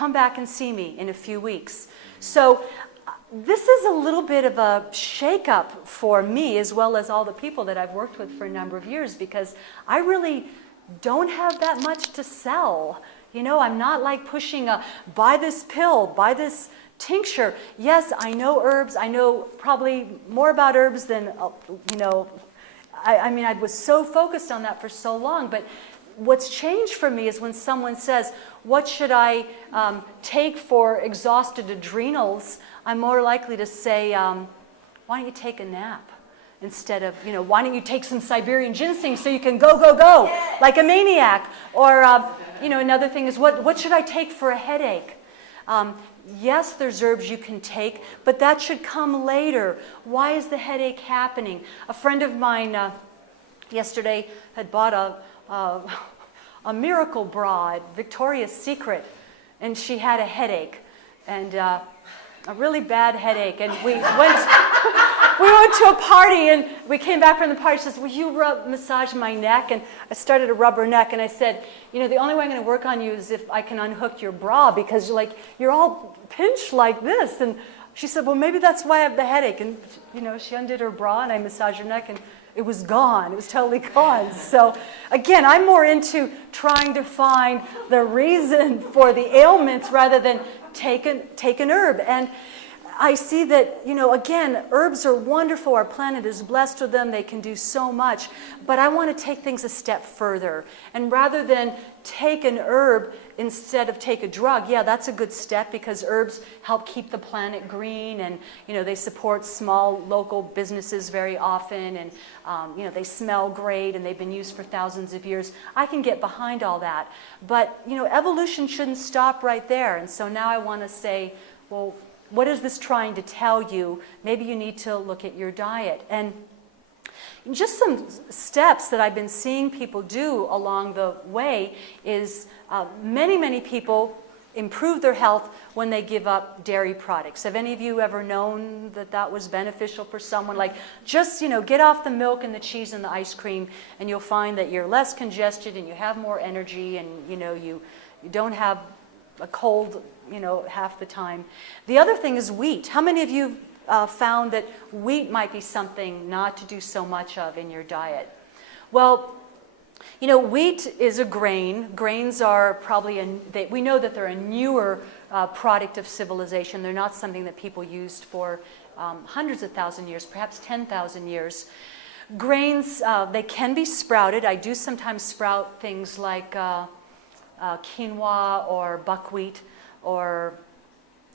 come back and see me in a few weeks. So this is a little bit of a shake-up for me, as well as all the people that I've worked with for a number of years, because I really don't have that much to sell. You know, I'm not like pushing a, buy this pill, buy this tincture. Yes, I know herbs. I know probably more about herbs than, you know, I mean, I was so focused on that for so long, but what's changed for me is when someone says, what should I take for exhausted adrenals? I'm more likely to say, why don't you take a nap? Instead of, you know, why don't you take some Siberian ginseng so you can go, go, go, like a maniac? Or, you know, another thing is, what should I take for a headache? Yes, there's herbs you can take, but that should come later. Why is the headache happening? A friend of mine yesterday had bought a miracle bra at Victoria's Secret, and she had a headache, and a really bad headache. And we went to a party, and we came back from the party. She says, will you massage my neck? And I started to rub her neck, and I said, you know, the only way I'm going to work on you is if I can unhook your bra, because you're all pinched like this. And she said, well, maybe that's why I have the headache. And, you know, she undid her bra, and I massaged her neck, and it was gone. It was totally gone. So, again, I'm more into trying to find the reason for the ailments rather than take an herb. And I see that, you know, again, herbs are wonderful. Our planet is blessed with them. They can do so much. But I want to take things a step further. And rather than take an herb instead of take a drug, yeah, that's a good step, because herbs help keep the planet green, and, you know, they support small local businesses very often, and, you know, they smell great, and they've been used for thousands of years. I can get behind all that. But, you know, evolution shouldn't stop right there. And so now I want to say, well, what is this trying to tell you? Maybe you need to look at your diet. And just some steps that I've been seeing people do along the way is many, many people improve their health when they give up dairy products. Have any of you ever known that that was beneficial for someone? Like, just, you know, get off the milk and the cheese and the ice cream, and you'll find that you're less congested and you have more energy, and, you know, you don't have a cold, you know, half the time. The other thing is wheat. How many of you found that wheat might be something not to do so much of in your diet? Well, you know, wheat is a grain. Grains are probably, we know that they're a newer product of civilization. They're not something that people used for hundreds of thousand years, perhaps 10,000 years. Grains, they can be sprouted. I do sometimes sprout things like quinoa or buckwheat, or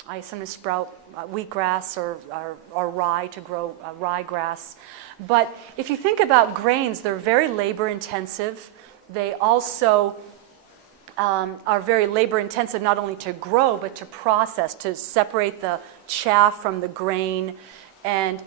I sometimes sprout wheatgrass or rye to grow ryegrass. But if you think about grains, they're very labor intensive. They also are very labor intensive not only to grow, but to process, to separate the chaff from the grain. And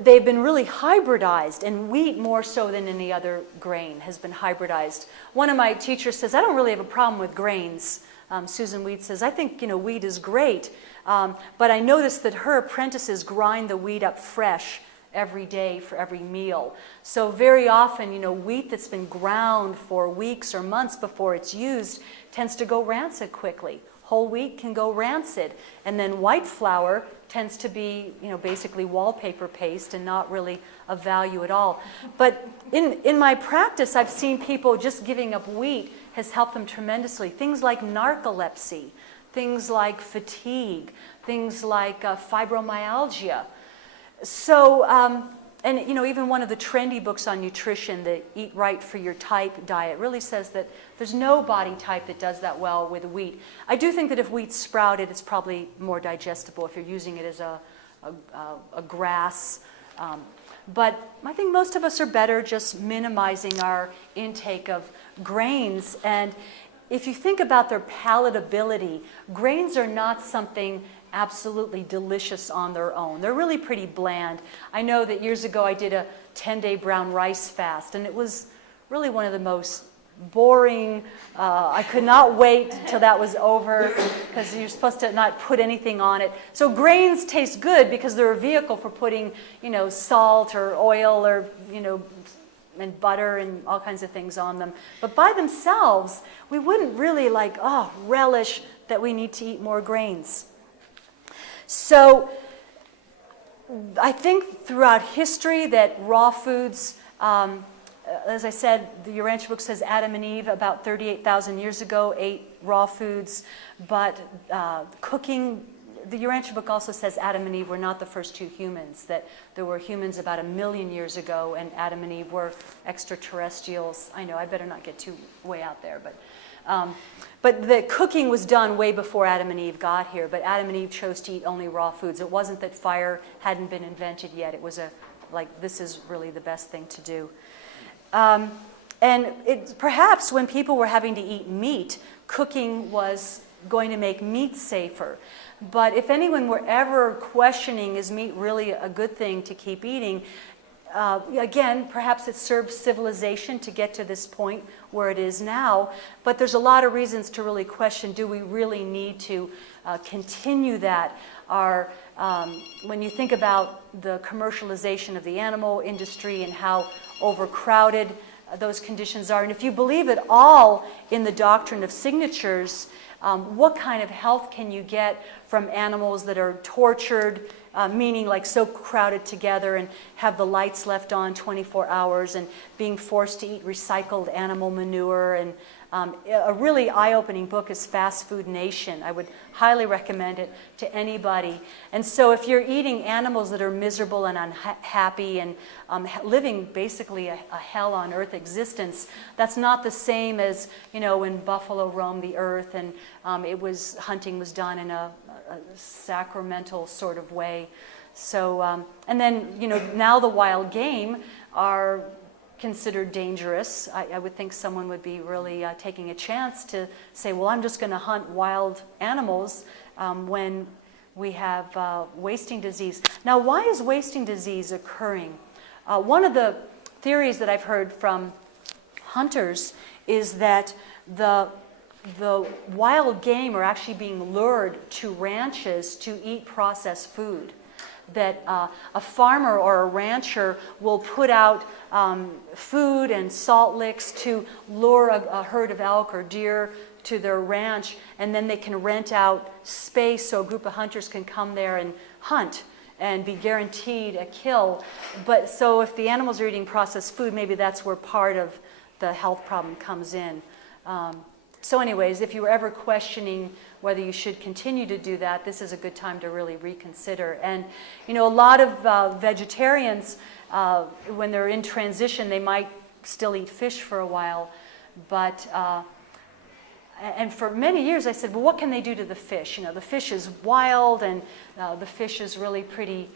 they've been really hybridized, and wheat more so than any other grain has been hybridized. One of my teachers says, I don't really have a problem with grains. Susan Weed says, I think, you know, wheat is great, but I noticed that her apprentices grind the wheat up fresh every day for every meal. So very often, you know, wheat that's been ground for weeks or months before it's used tends to go rancid quickly. Whole wheat can go rancid, and then white flour tends to be, you know, basically wallpaper paste and not really of value at all. But in my practice, I've seen people just giving up wheat has helped them tremendously. Things like narcolepsy, things like fatigue, things like fibromyalgia. So, and, you know, even one of the trendy books on nutrition, the Eat Right for Your Type diet, really says that there's no body type that does that well with wheat. I do think that if wheat's sprouted, it's probably more digestible if you're using it as a grass. But I think most of us are better just minimizing our intake of grains. And if you think about their palatability, grains are not something absolutely delicious on their own. They're really pretty bland. I know that years ago I did a 10-day brown rice fast, and it was really one of the most boring. I could not wait till that was over, because you're supposed to not put anything on it. So grains taste good because they're a vehicle for putting, you know, salt or oil or, you know, and butter and all kinds of things on them. But by themselves, we wouldn't really relish that we need to eat more grains. So I think throughout history that raw foods, as I said, the Urantia book says Adam and Eve about 38,000 years ago ate raw foods, but cooking, the Urantia book also says Adam and Eve were not the first two humans, that there were humans about 1 million years ago, and Adam and Eve were extraterrestrials. I know, I better not get too way out there, but the cooking was done way before Adam and Eve got here, but Adam and Eve chose to eat only raw foods. It wasn't that fire hadn't been invented yet. It was this is really the best thing to do. And perhaps when people were having to eat meat, cooking was going to make meat safer. But if anyone were ever questioning, is meat really a good thing to keep eating, again, perhaps it served civilization to get to this point where it is now, but there's a lot of reasons to really question, do we really need to continue that? When you think about the commercialization of the animal industry and how overcrowded those conditions are, and if you believe at all in the doctrine of signatures, what kind of health can you get from animals that are tortured, meaning like so crowded together and have the lights left on 24 hours and being forced to eat recycled animal manure? And a really eye-opening book is Fast Food Nation. I would highly recommend it to anybody. And so if you're eating animals that are miserable and unhappy and living basically a hell on earth existence, that's not the same as, when buffalo roamed the earth and hunting was done in a sacramental sort of way. So, and then, now the wild game are considered dangerous. I would think someone would be really taking a chance to say, well, I'm just going to hunt wild animals when we have wasting disease. Now, why is wasting disease occurring? One of the theories that I've heard from hunters is that the wild game are actually being lured to ranches to eat processed food. That a farmer or a rancher will put out food and salt licks to lure a herd of elk or deer to their ranch, and then they can rent out space so a group of hunters can come there and hunt and be guaranteed a kill. But so if the animals are eating processed food, maybe that's where part of the health problem comes in. So anyways, if you were ever questioning whether you should continue to do that, this is a good time to really reconsider. And, a lot of vegetarians, when they're in transition, they might still eat fish for a while. But, and for many years I said, well, what can they do to the fish? The fish is wild and the fish is really pretty,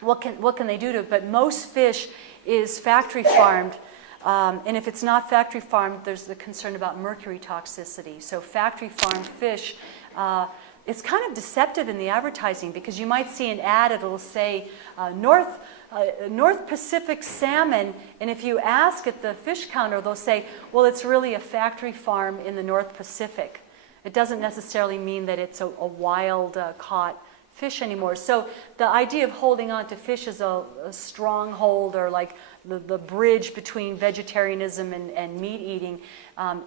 what can they do to it? But most fish is factory farmed. And if it's not factory farmed, there's the concern about mercury toxicity. So factory farmed fish, it's kind of deceptive in the advertising because you might see an ad, it'll say North Pacific salmon, and if you ask at the fish counter, they'll say, well, it's really a factory farm in the North Pacific. It doesn't necessarily mean that it's a wild caught fish anymore. So the idea of holding on to fish as a stronghold or like the bridge between vegetarianism and meat eating,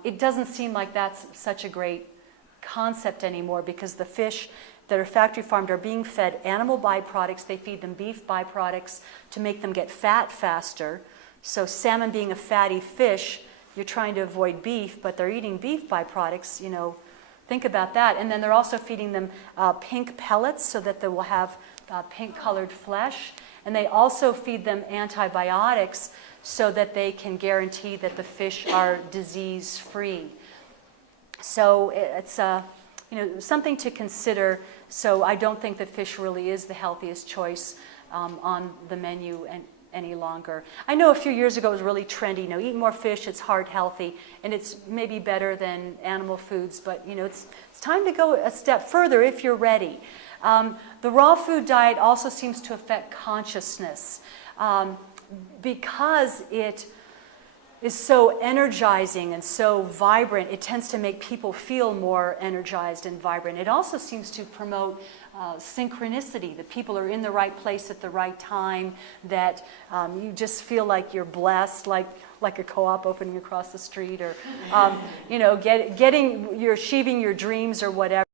it doesn't seem like that's such a great concept anymore because the fish that are factory farmed are being fed animal byproducts. They feed them beef byproducts to make them get fat faster. So salmon being a fatty fish, you're trying to avoid beef, but they're eating beef byproducts, Think about that. And then they're also feeding them pink pellets so that they will have pink colored flesh. And they also feed them antibiotics so that they can guarantee that the fish are disease free. So it's something to consider. So I don't think that fish really is the healthiest choice on the menu any longer. I know a few years ago it was really trendy, eat more fish, it's heart healthy, and it's maybe better than animal foods, but it's time to go a step further if you're ready. The raw food diet also seems to affect consciousness because is so energizing and so vibrant, it tends to make people feel more energized and vibrant. It also seems to promote synchronicity, that people are in the right place at the right time, that you just feel like you're blessed, like a co-op opening across the street, or you know, achieving your dreams or whatever.